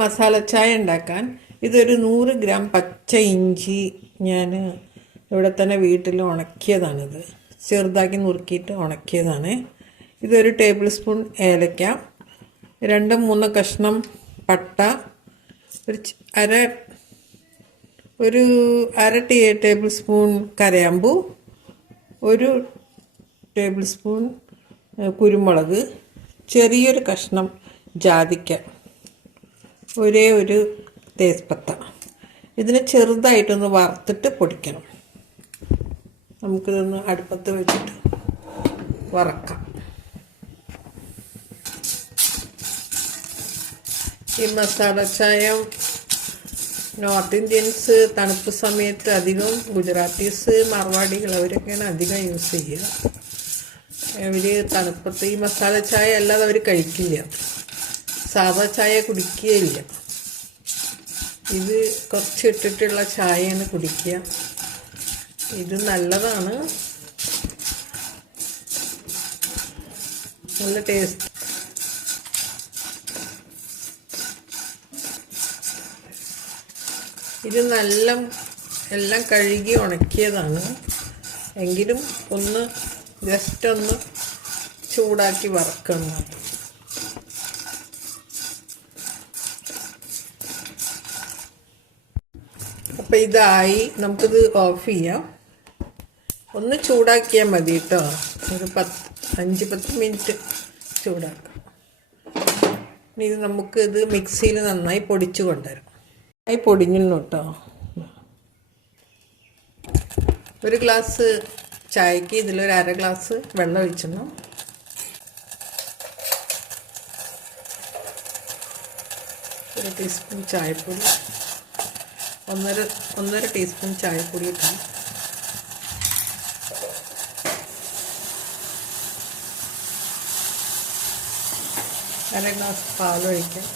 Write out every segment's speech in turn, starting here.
മസാല ചായ ഉണ്ടാക്കാൻ ഇതൊരു 100 ഗ്രാം പച്ച ഇഞ്ചി ഞാൻ ഇവിടെ തന്നെ വീട്ടിൽ ഉണക്കിയതാണിത്. ചെറുതാക്കി നുറുക്കിയിട്ട് ഉണക്കിയതാണ്. ഇതൊരു ടേബിൾ സ്പൂൺ ഏലക്ക, 2-3 കഷ്ണം പട്ട, ഒരു അര ടേബിൾ സ്പൂൺ കരയാമ്പൂ, 1 ടേബിൾ സ്പൂൺ കുരുമുളക്, ചെറിയൊരു കഷ്ണം ജാതിക്ക, ഒരു തേസ്പത്ത. ഇതിനെ ചെറുതായിട്ടൊന്ന് വറുത്തിട്ട് പൊടിക്കണം. നമുക്കിതൊന്ന് അടുപ്പത്ത് വെച്ചിട്ട് വറക്കാം. ഈ മസാല ചായ നോർത്ത് ഇന്ത്യൻസ് തണുപ്പ് സമയത്ത് അധികം, ഗുജറാത്തീസ് മാർവാടികൾ അവരൊക്കെയാണ് അധികം യൂസ് ചെയ്യുക. അവർ തണുപ്പത്ത് ഈ മസാല ചായ അല്ലാതെ അവർ കഴിക്കില്ല, സാധാ ചായ കുടിക്കുകയില്ല. ഇത് കുറച്ച് ഇട്ടിട്ടുള്ള ചായയാണ് കുടിക്കുക. ഇത് നല്ലതാണ്, നല്ല ടേസ്റ്റ്. ഇത് എല്ലാം കഴുകി ഉണക്കിയതാണ്, എങ്കിലും ജസ്റ്റ് ഒന്ന് ചൂടാക്കി വറക്കണം. അപ്പം ഇതായി, നമുക്കിത് ഓഫ് ചെയ്യാം. ഒന്ന് ചൂടാക്കിയാൽ മതി കേട്ടോ. ഒരു 5-10 മിനിറ്റ് ചൂടാക്കാം. ഇനി ഇത് നമുക്കിത് മിക്സിയിൽ നന്നായി പൊടിച്ചു കൊണ്ടുവരാം. നന്നായി പൊടിഞ്ഞു കേട്ടോ. ഒരു ഗ്ലാസ് ചായക്ക് ഇതിലൊരു അര ഗ്ലാസ് വെള്ളം ഒഴിച്ചിടണം. ഒരു ടീസ്പൂൺ ചായപ്പൊടി, ഒന്നര ടീസ്പൂൺ ചായപ്പൊടി ഇട്ടാൽ, അര ഗ്ലാസ് പാലൊഴിക്കാം.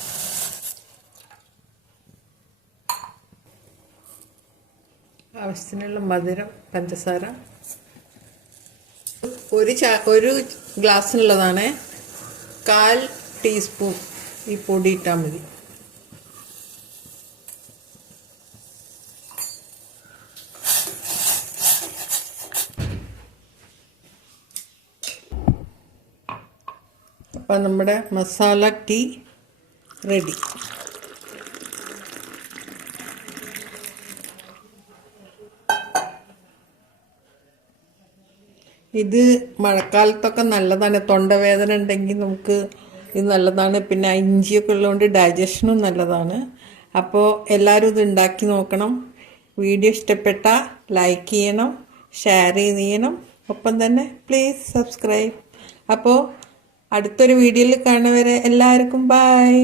ആവശ്യത്തിനുള്ള മധുരം, പഞ്ചസാര. ഒരു ഗ്ലാസ്സിനുള്ളതാണ്, 1/4 ടീസ്പൂൺ ഈ പൊടി ഇട്ടാൽ മതി. അപ്പം നമ്മുടെ മസാല ടീ റെഡി. ഇത് മഴക്കാലത്തൊക്കെ നല്ലതാണ്. തൊണ്ടവേദന ഉണ്ടെങ്കിൽ നമുക്ക് ഇത് നല്ലതാണ്. പിന്നെ ഇഞ്ചിയൊക്കെ ഉള്ളതുകൊണ്ട് ഡൈജഷനും നല്ലതാണ്. അപ്പോൾ എല്ലാവരും ഇത് ഉണ്ടാക്കി നോക്കണം. വീഡിയോ ഇഷ്ടപ്പെട്ടാൽ ലൈക്ക് ചെയ്യണം, ഷെയർ ചെയ്യണം. ഒപ്പം തന്നെ പ്ലീസ് സബ്സ്ക്രൈബ്. അപ്പോൾ അടുത്തൊരു വീഡിയോയിൽ കാണുന്നവരെ എല്ലാവർക്കും ബൈ.